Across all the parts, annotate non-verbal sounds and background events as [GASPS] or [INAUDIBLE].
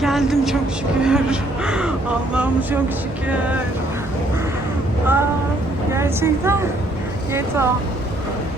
Geldim çok şükür. [GASPS] Allah'ım çok şükür. Aa, gerçekten. Yeto.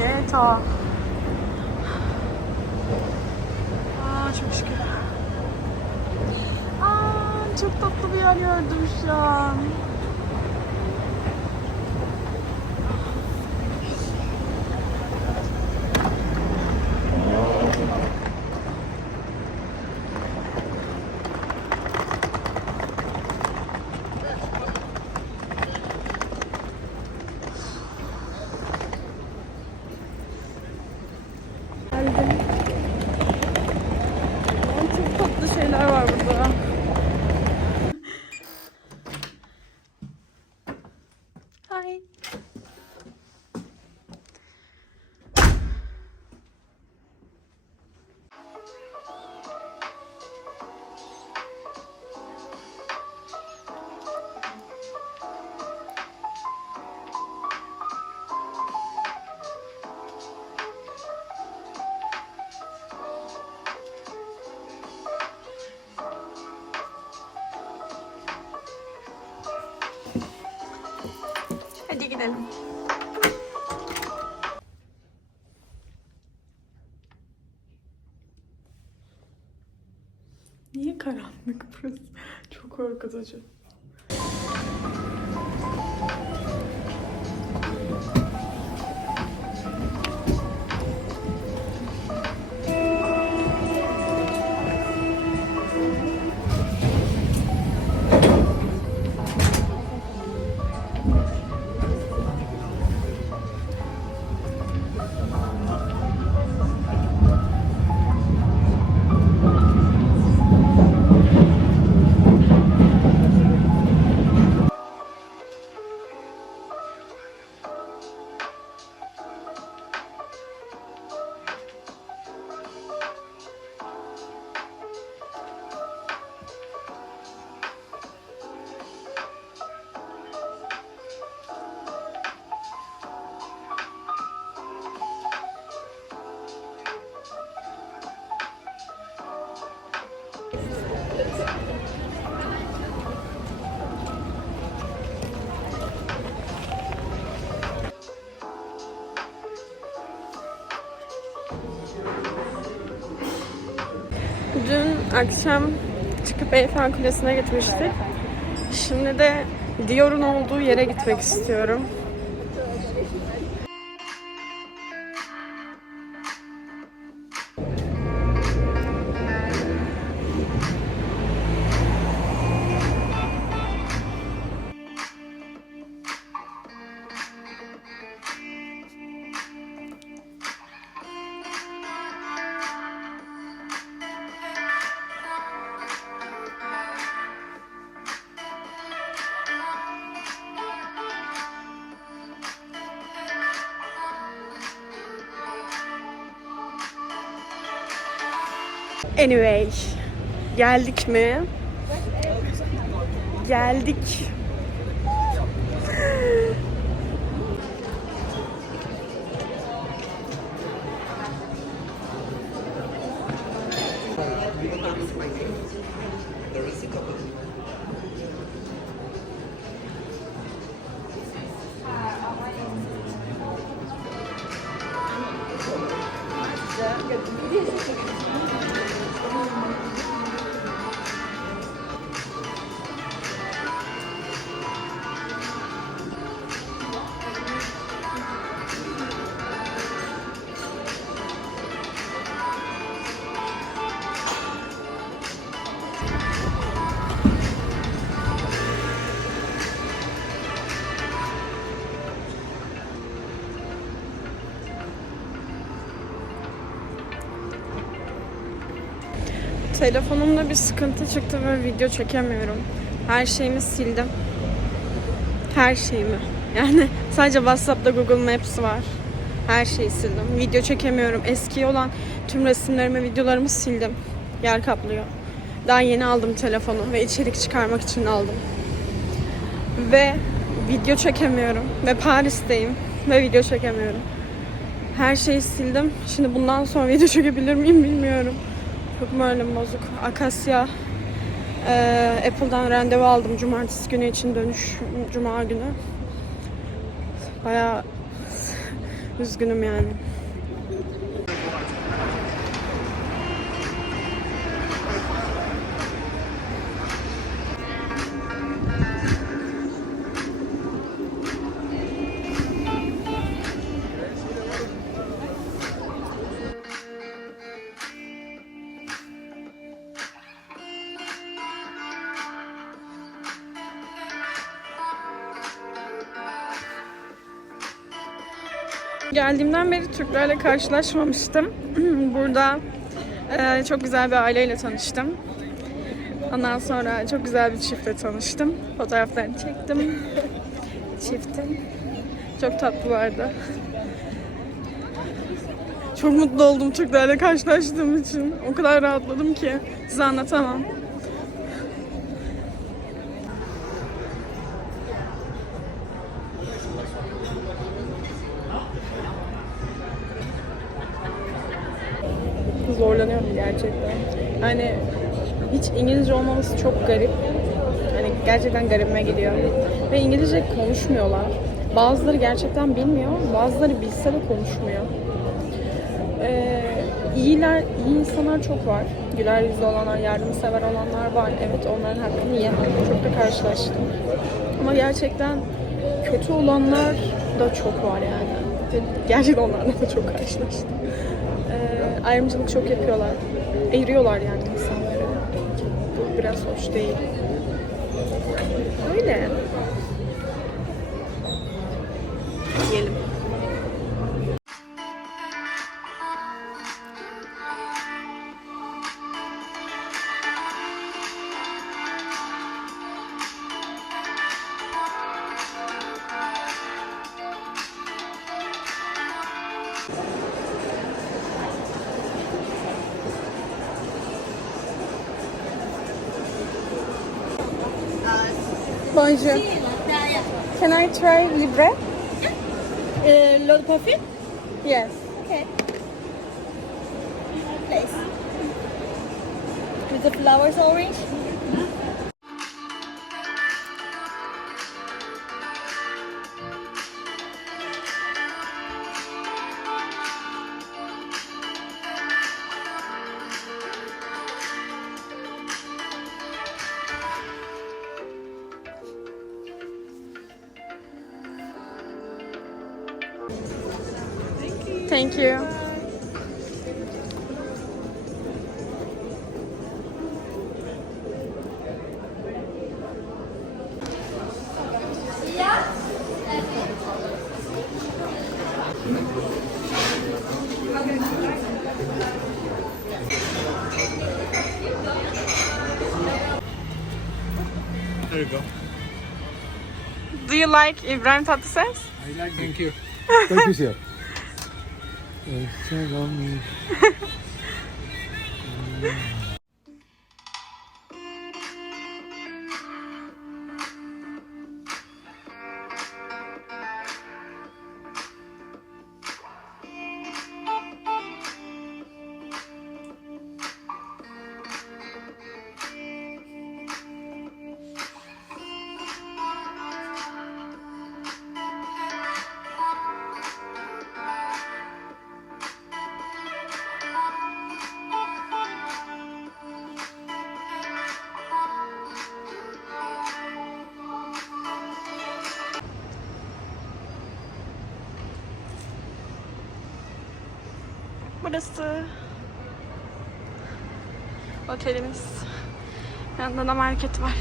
Yeto. Aa, çok şükür. Aa, çok tatlı bir yer gördüm şu an. Geldim. Ay, gidelim. Niye karanlık burası? [LAUGHS] Çok korkutucu. Dün akşam çıkıp Eyfel Kulesi'ne gitmiştik. Şimdi de Dior'un olduğu yere gitmek istiyorum. Anyway, geldik mi? Geldik. Telefonumda bir sıkıntı çıktı ve video çekemiyorum. Her şeyimi sildim. Her şeyimi. Yani [LAUGHS] sadece WhatsApp'ta Google Maps var. Her şeyi sildim. Video çekemiyorum. Eski olan tüm resimlerimi, videolarımı sildim. Yer kaplıyor. Daha yeni aldım telefonu ve içerik çıkarmak için aldım. Ve video çekemiyorum. Ve Paris'teyim. Ve video çekemiyorum. Her şeyi sildim. Şimdi bundan sonra [LAUGHS] video çekebilir miyim bilmiyorum. Çok bozuk. Akasya Ee, Apple'dan randevu aldım cumartesi günü için dönüş cuma günü. Bayağı üzgünüm yani. Geldiğimden beri Türklerle karşılaşmamıştım. [CLEARS THROAT] Burada e, çok güzel bir aileyle tanıştım. Ondan sonra çok güzel bir çiftle tanıştım. Fotoğraflarını çektim. Çiftin. Çok tatlılardı. Çok mutlu oldum Türklerle karşılaştığım için. O kadar rahatladım ki size anlatamam. Gerçekten. Hani hiç İngilizce olmaması çok garip. Hani gerçekten garibime gidiyor. Ve İngilizce konuşmuyorlar. Bazıları gerçekten bilmiyor, bazıları bilse de konuşmuyor. Ee, iyiler, iyi insanlar çok var. Güler yüzlü olanlar, yardımsever olanlar var. Evet onların hakkını yemem. Çok da karşılaştım. Ama gerçekten kötü olanlar da çok var yani. Gerçekten onlarla da çok karşılaştım. Ayrımcılık çok yapıyorlar. Eğriyorlar yani insanları. Bu biraz hoş değil. Öyle. Yiyelim. Coffee? Yes. Okay. Place. With the flowers orange? There you go. Do you like İbrahim Tatlıses? I like Thank you. Thank you, sir. [LAUGHS] Uh, Salami. [LAUGHS] Burası otelimiz. Yanında da market var.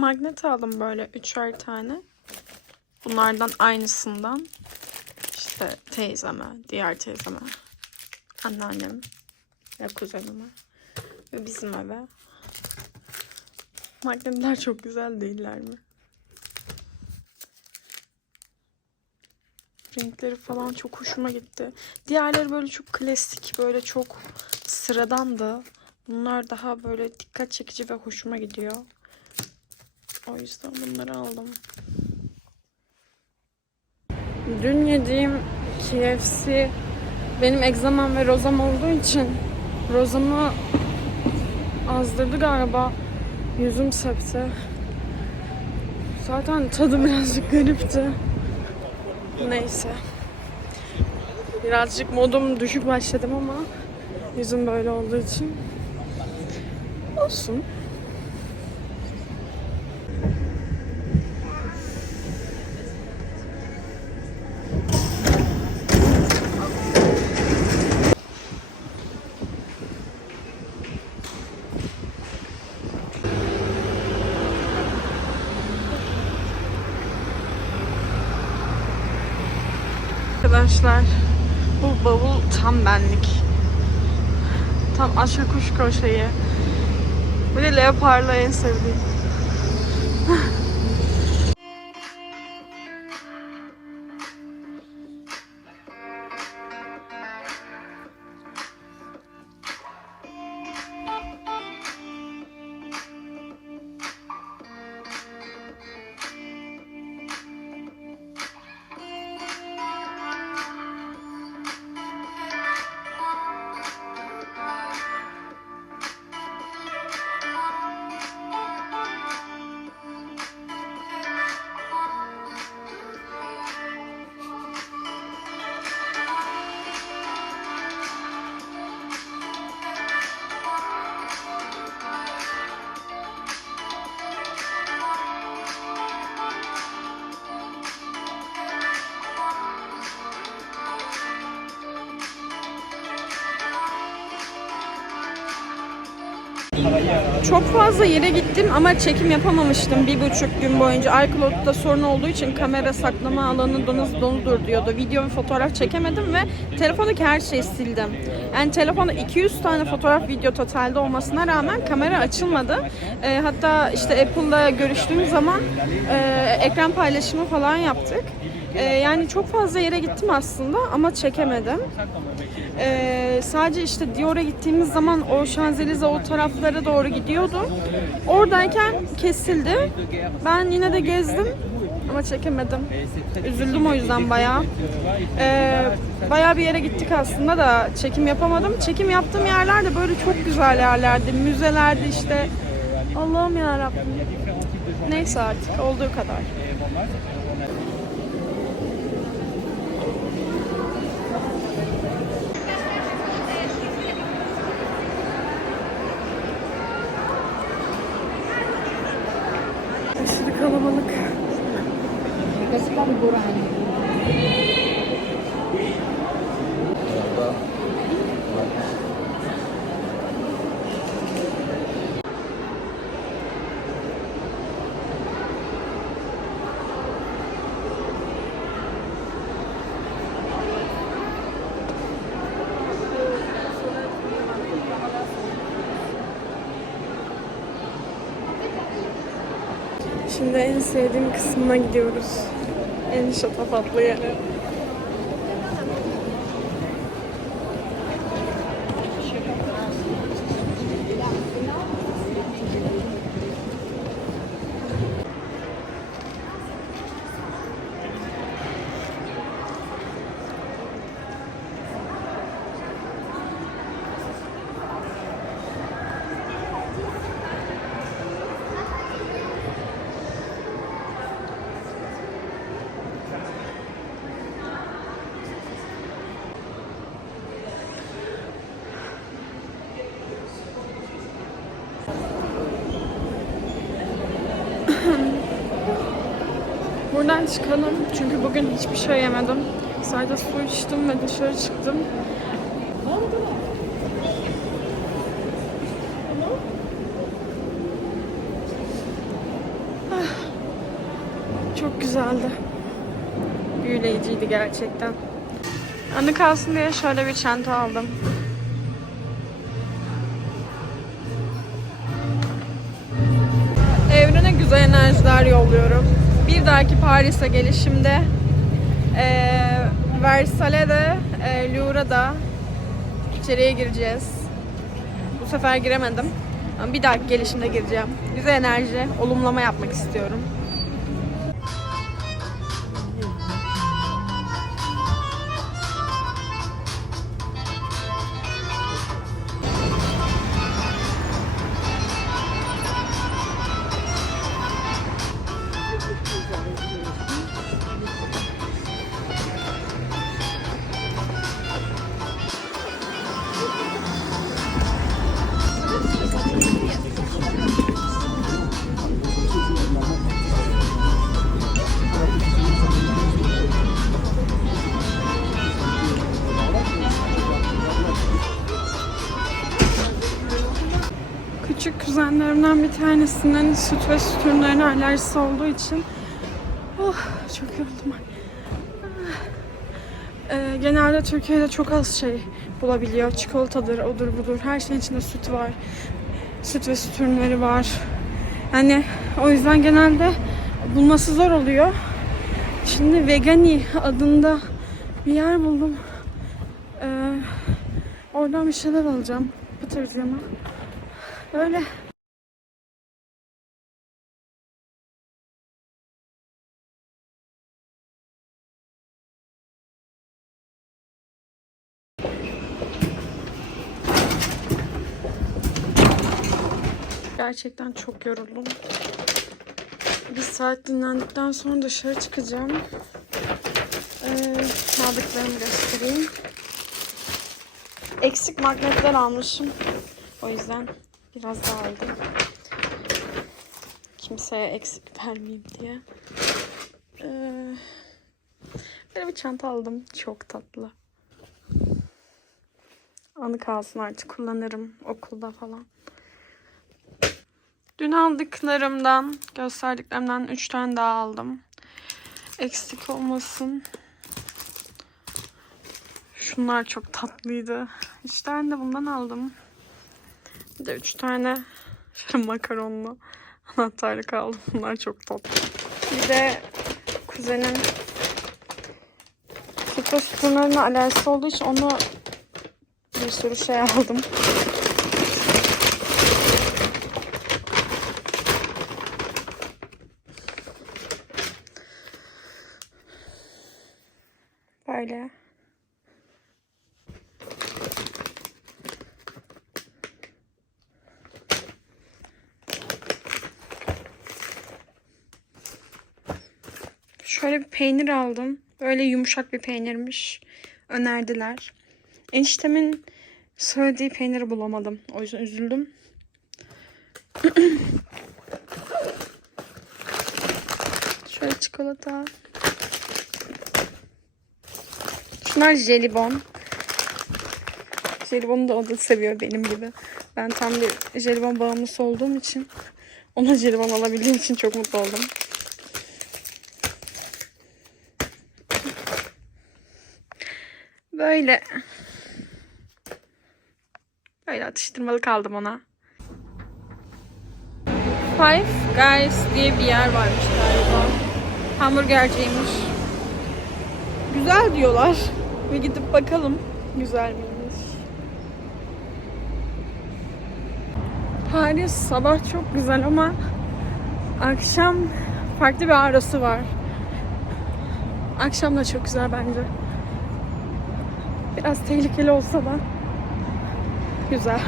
Magnet aldım böyle üçer tane. Bunlardan aynısından işte teyzeme, diğer teyzeme, anneannem, Ya kuzenime. Ve bizim eve. Magnetler çok güzel değiller mi? Renkleri falan çok hoşuma gitti. Diğerleri böyle çok klasik, böyle çok sıradandı. Bunlar daha böyle dikkat çekici ve hoşuma gidiyor. O yüzden bunları aldım. Dün yediğim KFC benim egzamam ve rozam olduğu için rozamı azdırdı galiba. Yüzüm septi. Zaten tadı birazcık garipti. Neyse. Birazcık modum düşük başladım ama yüzüm böyle olduğu için olsun. Arkadaşlar bu bavul tam benlik. Tam aşka kuşko şeyi. Bir de leoparla en sevdiğim. Çok fazla yere gittim ama çekim yapamamıştım bir buçuk gün boyunca. iCloud'da sorun olduğu için kamera saklama alanı donuz donudur diyordu. Video ve fotoğraf çekemedim ve telefondaki her şeyi sildim. Yani telefonda 200 tane fotoğraf video totalde olmasına rağmen kamera açılmadı. Ee, hatta işte Apple'la görüştüğüm zaman e, ekran paylaşımı falan yaptık. Ee, yani çok fazla yere gittim aslında ama çekemedim. Ee, sadece işte Dior'a gittiğimiz zaman o Şanzelize o taraflara doğru gidiyordum. Oradayken kesildi. Ben yine de gezdim ama çekemedim. Üzüldüm o yüzden bayağı. Ee, bayağı bir yere gittik aslında da çekim yapamadım. Çekim yaptığım yerler de böyle çok güzel yerlerdi. Müzelerdi işte. Allah'ım ya Rabbim. Neyse artık olduğu kadar. Şimdi en sevdiğim kısmına gidiyoruz. En şatafatlı yere. evden çıkalım. Çünkü bugün hiçbir şey yemedim. Sadece su içtim ve dışarı çıktım. Ah, çok güzeldi. Büyüleyiciydi gerçekten. Anı kalsın diye şöyle bir çanta aldım. Evrene güzel enerjiler yolluyorum. Bir dahaki Paris'e gelişimde eee Versailles'de, e, Louvre'da içeriye gireceğiz. Bu sefer giremedim. Ama bir dahaki gelişimde gireceğim. Güzel enerji, olumlama yapmak istiyorum. Tanesinin süt ve süt ürünlerine alerjisi olduğu için oh, çok yoruldum. Ee, genelde Türkiye'de çok az şey bulabiliyor. Çikolatadır, odur budur. Her şeyin içinde süt var. Süt ve süt ürünleri var. Yani o yüzden genelde bulması zor oluyor. Şimdi Vegani adında bir yer buldum. Ee, oradan bir şeyler alacağım. Yana. Öyle. Gerçekten çok yoruldum. Bir saat dinlendikten sonra dışarı çıkacağım. Ee, aldıklarımı göstereyim. Eksik magnetler almışım. O yüzden biraz daha aldım. Kimseye eksik vermeyeyim diye. Ee, böyle bir çanta aldım. Çok tatlı. Anı kalsın artık kullanırım okulda falan. Dün aldıklarımdan, gösterdiklerimden 3 tane daha aldım. Eksik olmasın. Şunlar çok tatlıydı. 3 tane de bundan aldım. Bir de 3 tane şöyle [LAUGHS] makaronlu anahtarlık aldım. Bunlar çok tatlı. Bir de kuzenim süt ve süt ürünlerine alerjisi olduğu için onu bir sürü şey aldım. Böyle. Şöyle bir peynir aldım. Böyle yumuşak bir peynirmiş. Önerdiler. Eniştemin söylediği peyniri bulamadım. O yüzden üzüldüm. [CLEARS THROAT] Şöyle çikolata. Şunlar jelibon. Jelibonu da o da seviyor benim gibi. Ben tam bir jelibon bağımlısı olduğum için ona jelibon alabildiğim için çok mutlu oldum. Böyle. Böyle atıştırmalık aldım ona. Five Guys diye bir yer varmış galiba. Hamburgerciymiş. Güzel diyorlar. Bir gidip bakalım. Güzel miymiş? Paris sabah çok güzel ama akşam farklı bir arası var. Akşam da çok güzel bence. Biraz tehlikeli olsa da güzel.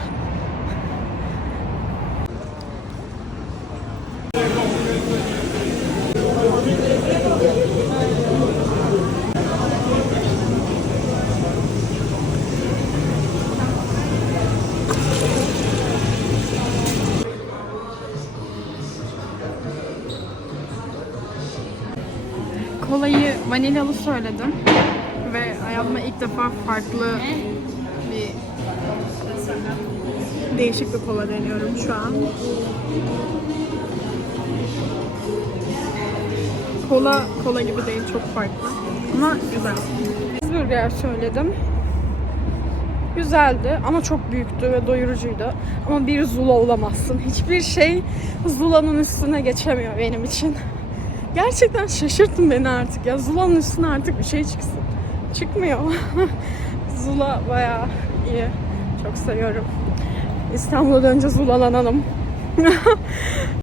Kolayı vanilyalı söyledim. Ve hayatımda ilk defa farklı bir değişik bir kola deniyorum şu an. Kola kola gibi değil çok farklı. Ama güzel. Burger söyledim. Güzeldi ama çok büyüktü ve doyurucuydu. Ama bir Zula olamazsın. Hiçbir şey Zula'nın üstüne geçemiyor benim için. Gerçekten şaşırttın beni artık ya. Zula'nın üstüne artık bir şey çıksın. Çıkmıyor. [LAUGHS] Zula bayağı iyi. Çok seviyorum. İstanbul'a dönünce Zula'lanalım. [LAUGHS]